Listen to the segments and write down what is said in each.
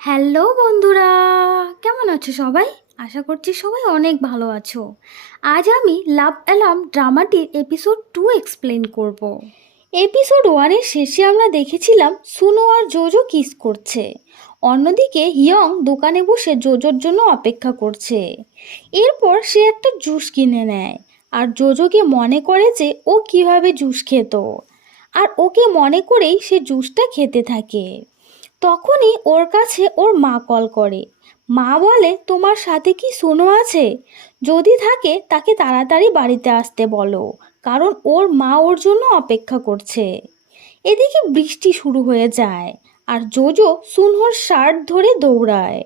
Hello বন্ধুরা, কেমন আছো সবাই? আশা করছি সবাই অনেক ভালো আছো। আজ আমি লাভ অ্যালার্ম ড্রামাটির এপিসোড 2 এক্সপ্লেন করব। এপিসোড 1-এর শেষে আমরা দেখেছিলাম সুনো আর জোজো কিস করছে। অন্যদিকে হিয়ং দোকানে বসে জোজোর জন্য অপেক্ষা করছে। এরপর সে একটা জুস কিনে নেয় আর জোজোকে মনে করে যে ও কিভাবে জুস খেত, আর ওকে মনে করেই সে জুসটা খেতে থাকে। তখনই ওর কাছে ওর মা কল করে। মা বলে, তোমার সাথে কি সুনো আছে? যদি থাকে তাকে তাড়াতাড়ি বাড়িতে আসতে বলো, কারণ ওর মা ওর জন্য অপেক্ষা করছে। এদিকে বৃষ্টি শুরু হয়ে যায় আর জোজো সুনহোর শার্ট ধরে দৌড়ায়।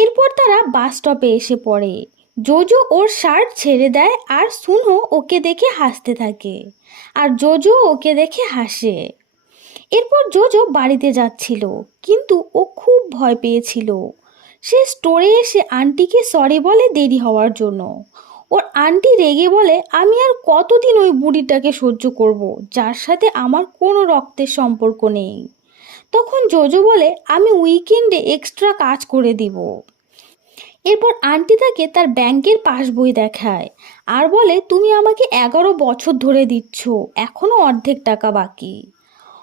এরপর তারা বাস স্টপে এসে পড়ে। জোজো ওর শার্ট ছেড়ে দেয় আর সুনহো ওকে দেখে হাসতে থাকে, আর জোজো ওকে দেখে হাসে। এরপর জোজো বাড়িতে যাচ্ছিল, কিন্তু ও খুব ভয় পেয়েছিল। সে স্টোরে এসে আন্টিকে সরি বলে দেরি হওয়ার জন্য। ওর আন্টি রেগে বলে, আমি আর কতদিন ওই বুড়িটাকে সহ্য করব, যার সাথে আমার কোনো রক্তের সম্পর্ক নেই। তখন জোজো বলে, আমি উইকেন্ডে এক্সট্রা কাজ করে দিব। এরপর আন্টি তাকে তার ব্যাংকের পাসবই দেখায় আর বলে, তুমি আমাকে 11 বছর ধরে দিচ্ছ, এখনও অর্ধেক টাকা বাকি।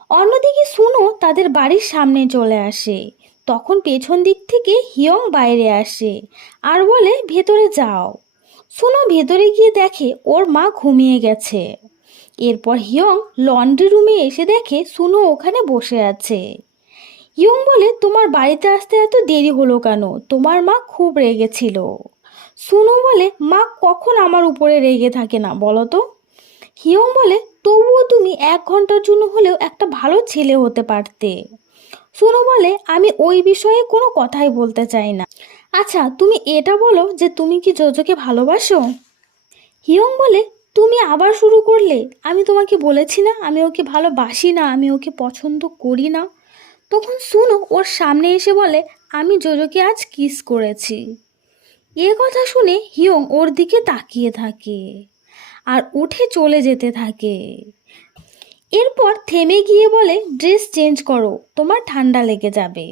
অন্যদিকে সুনো তাদের বাড়ির সামনে চলে আসে। তখন পেছন দিক থেকে হিয়ং বাইরে আসে আর বলে, ভেতরে যাও। সুনো ভেতরে গিয়ে দেখে ওর মা ঘুমিয়ে গেছে। এরপর হিয়ং লন্ড্রি রুমে এসে দেখে সুনো ওখানে বসে আছে। হিয়ং বলে, তোমার বাড়িতে আসতে এত দেরি হলো কেন? তোমার মা খুব রেগেছিল। সুনো বলে, মা কখন আমার উপরে রেগে থাকে না বলো তো? হিয়ং বলে, তবুও তুমি 1 ঘন্টার জন্য হলেও একটা ভালো ছেলে হতে পারতে। সুনো বলে, আমি ওই বিষয়ে কোনো কথাই বলতে চাই না। আচ্ছা, তুমি এটা বলো যে তুমি কি জোজোকে ভালোবাসো? হিয়ং বলে, তুমি আবার শুরু করলে? আমি তোমাকে বলেছি না আমি ওকে ভালোবাসি না, আমি ওকে পছন্দ করি না। তখন সুনো ওর সামনে এসে বলে, আমি জোজোকে আজ কিস করেছি। এ কথা শুনে হিয়ং ওর দিকে তাকিয়ে থাকে আর উঠে চলে যেতে থাকে। এরপর থেমে গিয়ে বলে, ড্রেস চেঞ্জ করো, তোমার ঠান্ডা লেগে যাবে।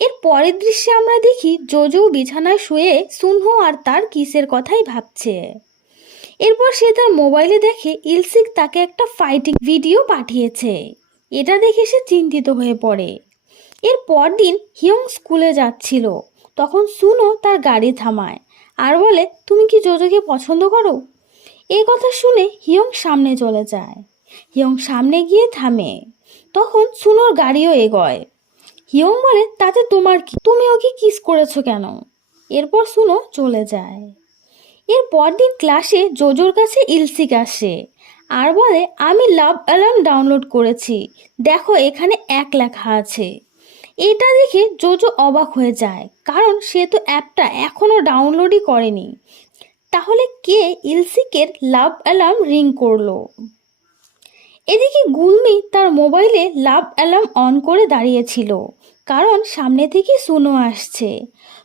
এর পরের দৃশ্যে আমরা দেখি জোজো বিছানায় শুয়ে সুনহো আর তার কিসের কথাই ভাবছে। এরপর সে তার মোবাইলে দেখে ইলসিক তাকে একটা ফাইটিং ভিডিও পাঠিয়েছে। এটা দেখে সে চিন্তিত হয়ে পড়ে। এর পরদিন হিয়ং স্কুলে যাচ্ছিল। তখন সুনো তার গাড়ি থামায় আর বলে, তুমি কি জোজোকে পছন্দ করো? এই কথা শুনে হিয়ং সামনে চলে যায়। হিয়ং সামনে গিয়ে থামে। তখন সুনোর গাড়িও এগোয়। হিয়ং বলে, তাতে তোমার কি? তুমি ওকে কিস করেছো কেন? এরপর সুনো চলে যায়। এর পরদিন ক্লাসে জোজোর কাছে ইলসিক আসে আর বলে, আমি লাভ অ্যালার্ম ডাউনলোড করেছি, দেখো এখানে 1 লেখা আছে। এটা দেখে জোজো অবাক হয়ে যায়, কারণ সে তো অ্যাপটা এখনও ডাউনলোডই করেনি। তাহলে কে ইলসিকের লাভ অ্যালার্ম রিং করলো? এদিকে গুলমি তার মোবাইলে লাভ অ্যালার্ম অন করে দাঁড়িয়েছিল, কারণ সামনে থেকে সুনো আসছে।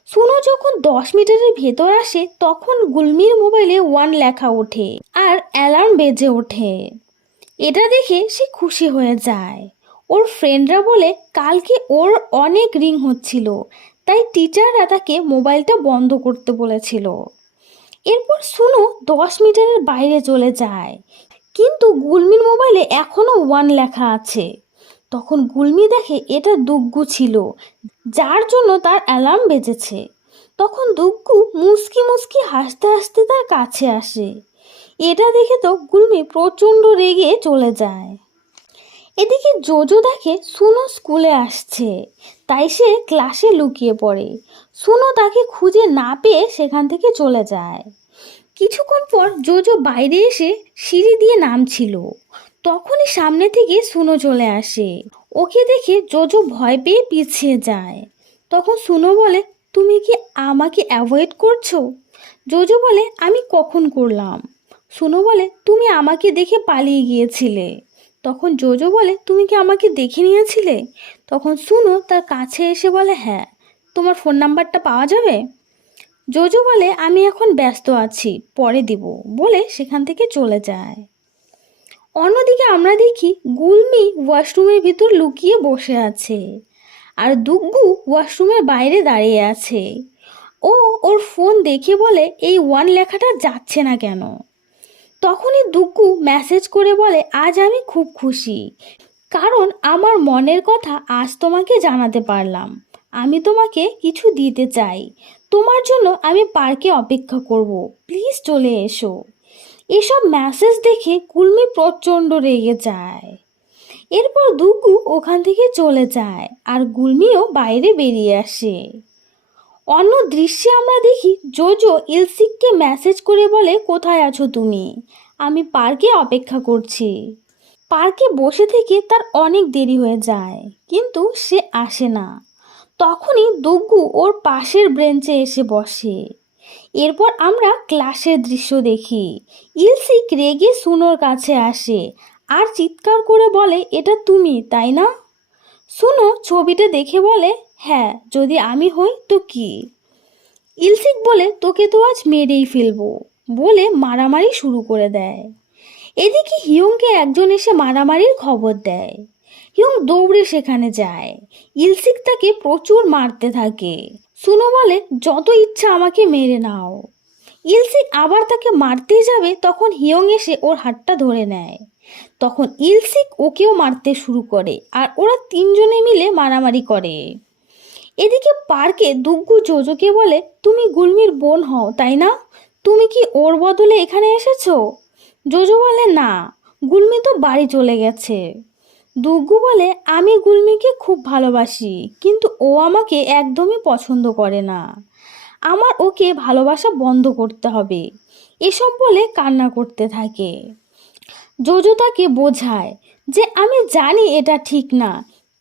সুনো যখন 10 মিটারের ভেতর আসে তখন গুলমির মোবাইলে 1 লেখা ওঠে আর অ্যালার্ম বেজে ওঠে। এটা দেখে সে খুশি হয়ে যায়। ওর ফ্রেন্ডরা বলে, কালকে ওর অনেক রিং হচ্ছিল, তাই টিচাররা তাকে মোবাইলটা বন্ধ করতে বলেছিল। এরপর সুনো 10 মিটারের বাইরে চলে যায়, কিন্তু গুলমির মোবাইলে এখনও 1 লেখা আছে। তখন গুলমি দেখে এটা দুগ্গু ছিল, যার জন্য তার অ্যালার্ম বেজেছে। তখন দুগ্গু মুস্কি মুস্কি হাসতে হাসতে তার কাছে আসে। এটা দেখে তো গুলমি প্রচণ্ড রেগে চলে যায়। এদিকে জোজো দেখে সুনো স্কুলে আসছে, তাই সে ক্লাসে লুকিয়ে পড়ে। সুনো তাকে খুঁজে না পেয়ে সেখান থেকে চলে যায়। কিছুক্ষণ পর জোজো বাইরে এসে সিঁড়ি দিয়ে নামছিল। তখনই সামনে থেকে সুনো চলে আসে। ওকে দেখে জোজো ভয় পেয়ে পিছিয়ে যায়। তখন সুনো বলে, তুমি কি আমাকে অ্যাভয়েড করছো? জোজো বলে, আমি কখন করলাম? সুনো বলে, তুমি আমাকে দেখে পালিয়ে গিয়েছিলে। তখন জোজো বলে, তুমি কি আমাকে দেখে নিয়েছিলে? তখন সুনো তার কাছে এসে বলে, হ্যাঁ, তোমার ফোন নাম্বারটা পাওয়া যাবে? জোজো বলে, আমি এখন ব্যস্ত আছি, পরে দিব, বলে সেখান থেকে চলে যায়। অন্যদিকে আমরা দেখি গুলমি ওয়াশরুমের ভিতর লুকিয়ে বসে আছে আর দুগ্গু ওয়াশরুমের বাইরে দাঁড়িয়ে আছে। ও ওর ফোন দেখে বলে এই ওয়ান লেখাটা যাচ্ছে না কেন। তখনই দুগ্গু মেসেজ করে বলে আজ আমি খুব খুশি, কারণ আমার মনের কথা আজ তোমাকে জানাতে পারলাম। আমি তোমাকে কিছু দিতে চাই, তোমার জন্য আমি পার্কে অপেক্ষা করব, প্লিজ চলে এসো। এসব মেসেজ দেখে কুলমি প্রচণ্ড রেগে যায়। এরপর দুগ্গু ওখান থেকে চলে যায় আর গুলমিও বাইরে বেরিয়ে আসে। অন্য দৃশ্যে আমরা দেখি জোজো ইলসিককে মেসেজ করে বলে কোথায় আছো তুমি, আমি পার্কে অপেক্ষা করছি। পার্কে বসে থেকে তার অনেক দেরি হয়ে যায়, কিন্তু সে আসে না। তখনই দুগ্গু ওর পাশের বেঞ্চে এসে বসে। এরপর আমরা ক্লাসের দৃশ্য দেখি। ইলসিক রেগে সুনোর কাছে আসে আর চিৎকার করে বলে এটা তুমি তাই না? সুনো ছবিটা দেখে বলে হ্যাঁ, যদি আমি হই তো কি। ইলসিক বলে তোকে তো আজ মেরেই ফেলবো, বলে মারামারি শুরু করে দেয়। এদিকে হিয়ংকে একজন এসে মারামারির খবর দেয়। হিয়ং দৌড়ে সেখানে যায়। ইলসিক তাকে প্রচুর মারতে থাকে। সুনো বলে যত ইচ্ছা আমাকে মেরে নাও। ইলসিক আবার তাকে মারতে যাবে, তখন হিয়ং এসে ওর হাতটা ধরে নেয়। তখন ইলসিক ওকেও মারতে শুরু করে আর ওরা তিনজনে মিলে মারামারি করে। এদিকে পার্কে দুগ্গু জোজোকে বলে তুমি গুলমির বোন হও তাই না, তুমি কি ওর বদলে এখানে এসেছো? জোজো বলে না, গুলমি তো বাড়ি চলে গেছে। দুগ্গু বলে আমি গুলমিকে খুব ভালোবাসি, কিন্তু ও আমাকে একদমই পছন্দ করে না, আমার ওকে ভালোবাসা বন্ধ করতে হবে। এসব বলে কান্না করতে থাকে। জোজো তাকে বোঝায় যে আমি জানি এটা ঠিক না,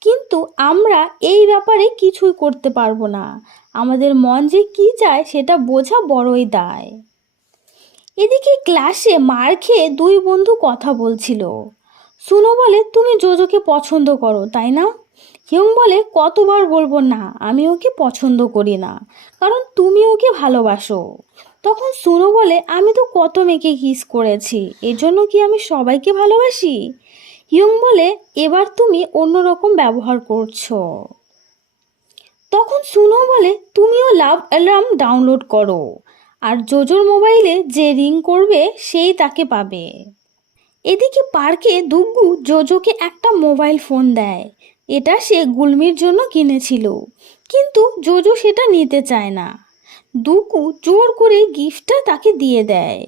কিন্তু আমরা এই ব্যাপারে কিছুই করতে পারবো না, আমাদের মন যে কী চায় সেটা বোঝা বড়ই দায়। এদিকে ক্লাসে মার খেয়ে দুই বন্ধু কথা বলছিল। সুনো বলে তুমি জোজোকে পছন্দ করো তাই না? হিয়ং বলে কতবার বলবো না, আমি ওকে পছন্দ করি না, কারণ তুমি ওকে ভালোবাসো। তখন সুনো বলে আমি তো কত মেয়েকে কিস করেছি, এজন্য কি আমি সবাইকে ভালোবাসি? হিয়ং বলে এবার তুমি অন্যরকম ব্যবহার করছো। তখন সুনো বলে তুমিও লাভ অ্যালার্ম ডাউনলোড করো, আর জোজোর মোবাইলে যে রিং করবে সেই তাকে পাবে। এদিকে পার্কে দুগ্গু জোজোকে একটা মোবাইল ফোন দেয়। এটা সে গুলমির জন্য কিনেছিল, কিন্তু জোজো সেটা নিতে চায় না। দুগ্গু জোর করে গিফটটা তাকে দিয়ে দেয়।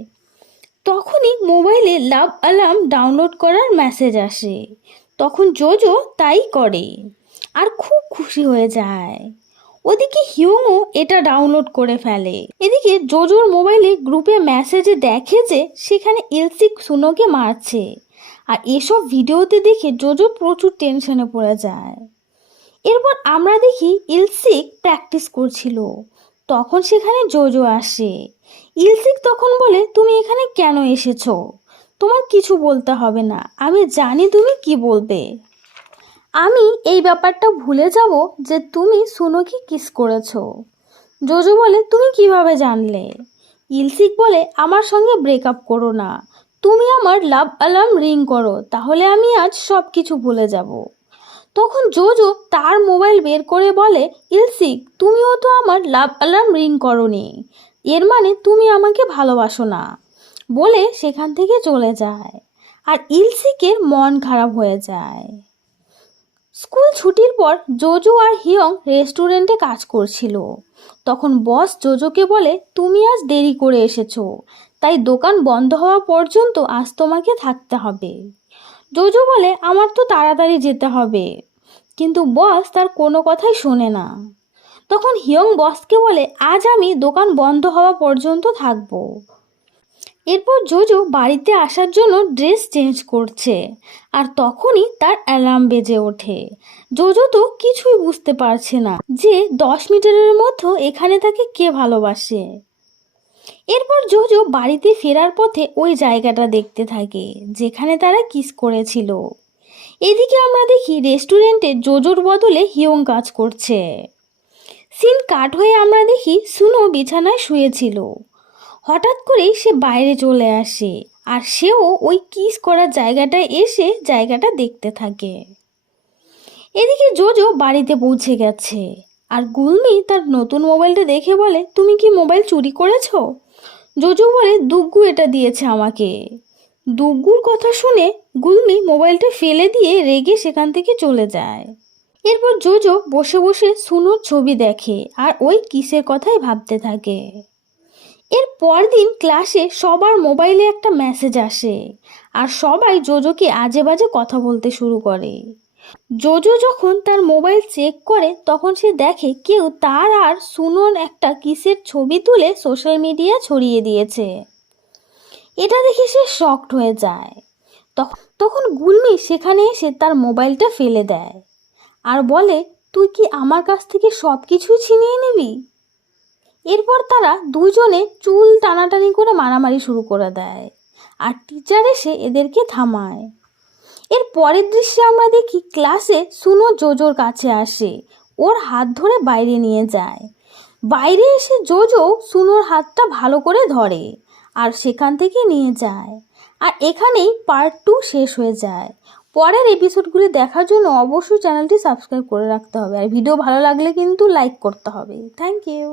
তখনই মোবাইলে লাভ অ্যালার্ম ডাউনলোড করার মেসেজ আসে। তখন জোজো তাই করে আর খুব খুশি হয়ে যায়। ওদিকে হিয়ংও এটা ডাউনলোড করে ফেলে। এদিকে জোজোর মোবাইলে গ্রুপে মেসেজে দেখে যে সেখানে ইলসিক সুনোকে মারছে, আর এসব ভিডিওতে দেখে জোজো প্রচুর টেনশনে পড়ে যায়। এরপর আমরা দেখি ইলসিক প্র্যাকটিস করছিল, তখন সেখানে জোজো আসে। ইলসিক তখন বলে তুমি এখানে কেন এসেছো, তোমার কিছু বলতে হবে না, আমি জানি তুমি কি বলবে। আমি এই ব্যাপারটা ভুলে যাব যে তুমি সুনোকে কিস করেছো। জোজো বলে তুমি কিভাবে জানলে? ইলসিক বলে আমার সঙ্গে ব্রেকআপ করো না, তুমি আমার লাভ অ্যালার্ম রিং করো, তাহলে আমি আজ সব কিছু ভুলে যাব। তখন জোজো তার মোবাইল বের করে বলে ইলসিক তুমিও তো আমার লাভ অ্যালার্ম রিং করোনি, এর মানে তুমি আমাকে ভালোবাসো না, বলে সেখান থেকে চলে যায়। আর ইলসিকের মন খারাপ হয়ে যায়। স্কুল ছুটির পর জোজো আর হিয়ং রেস্টুরেন্টে কাজ করছিল। তখন বস জোজোকে বলে তুমি আজ দেরি করে এসেছো, তাই দোকান বন্ধ হওয়া পর্যন্ত আজ তোমাকে থাকতে হবে। জোজো বলে আমার তো তাড়াতাড়ি যেতে হবে, কিন্তু বস তার কোনো কথাই শোনে না। তখন হিয়ং বসকে বলে আজ আমি দোকান বন্ধ হওয়া পর্যন্ত থাকবো। এরপর জোজো বাড়িতে আসার জন্য ড্রেস চেঞ্জ করছে, আর তখনই তার অ্যালার্ম বেজে ওঠে। জোজো তো কিছুই বুঝতে পারছে না যে 10 মিনিটের মধ্যে এখানে তাকে কে ভালোবাসে। এরপর জোজো বাড়িতে ফেরার পথে ওই জায়গাটা দেখতে থাকে যেখানে তারা কিস করেছিল। এদিকে আমরা দেখি রেস্টুরেন্টে জোজোর বদলে হিয়ং কাজ করছে। সিন কাট হয়ে আমরা দেখি সুনো বিছানায় শুয়েছিল। হঠাৎ করেই সে বাইরে চলে আসে, আর সেও ওই কিস করার জায়গাটায় এসে জায়গাটা দেখতে থাকে। এদিকে জোজো বাড়িতে পৌঁছে গেছে আর গুলমি তার নতুন মোবাইলটা দেখে বলে, তুমি কি মোবাইল চুরি করেছো? জোজো বলে, দুগ্গু এটা দিয়েছে আমাকে। দুগ্গুর কথা শুনে গুলমি মোবাইলটা ফেলে দিয়ে রেগে সেখান থেকে চলে যায়। এরপর জোজো বসে বসে সুনোর ছবি দেখে আর ওই কিসের কথাই ভাবতে থাকে। এর পরদিন ক্লাসে সবার মোবাইলে একটা মেসেজ আসে আর সবাই জোজোকে আজে বাজে কথা বলতে শুরু করে। জোজো যখন তার মোবাইল চেক করে তখন সে দেখে কেউ তার আর সুনোর একটা কিসের ছবি তুলে সোশ্যাল মিডিয়া ছড়িয়ে দিয়েছে। এটা দেখে সে শকড হয়ে যায়। তখন গুলমি সেখানে এসে তার মোবাইলটা ফেলে দেয় আর বলে, তুই কি আমার কাছ থেকে সব কিছুই ছিনিয়ে নিবি? এরপর তারা দুজনে চুল টানাটানি করে মারামারি শুরু করে দেয় আর টিচার এসে এদেরকে থামায়। এর পরের দৃশ্যে আমরা দেখি ক্লাসে সুনো জোজোর কাছে আসে, ওর হাত ধরে বাইরে নিয়ে যায়। বাইরে এসে জোজো সুনোর হাতটা ভালো করে ধরে আর সেখান থেকে নিয়ে যায়। আর এখানেই পার্ট 2 শেষ হয়ে যায়। পরের এপিসোডগুলি দেখার জন্য অবশ্যই চ্যানেলটি সাবস্ক্রাইব করে রাখতে হবে আর ভিডিও ভালো লাগলে কিন্তু লাইক করতে হবে। Thank you.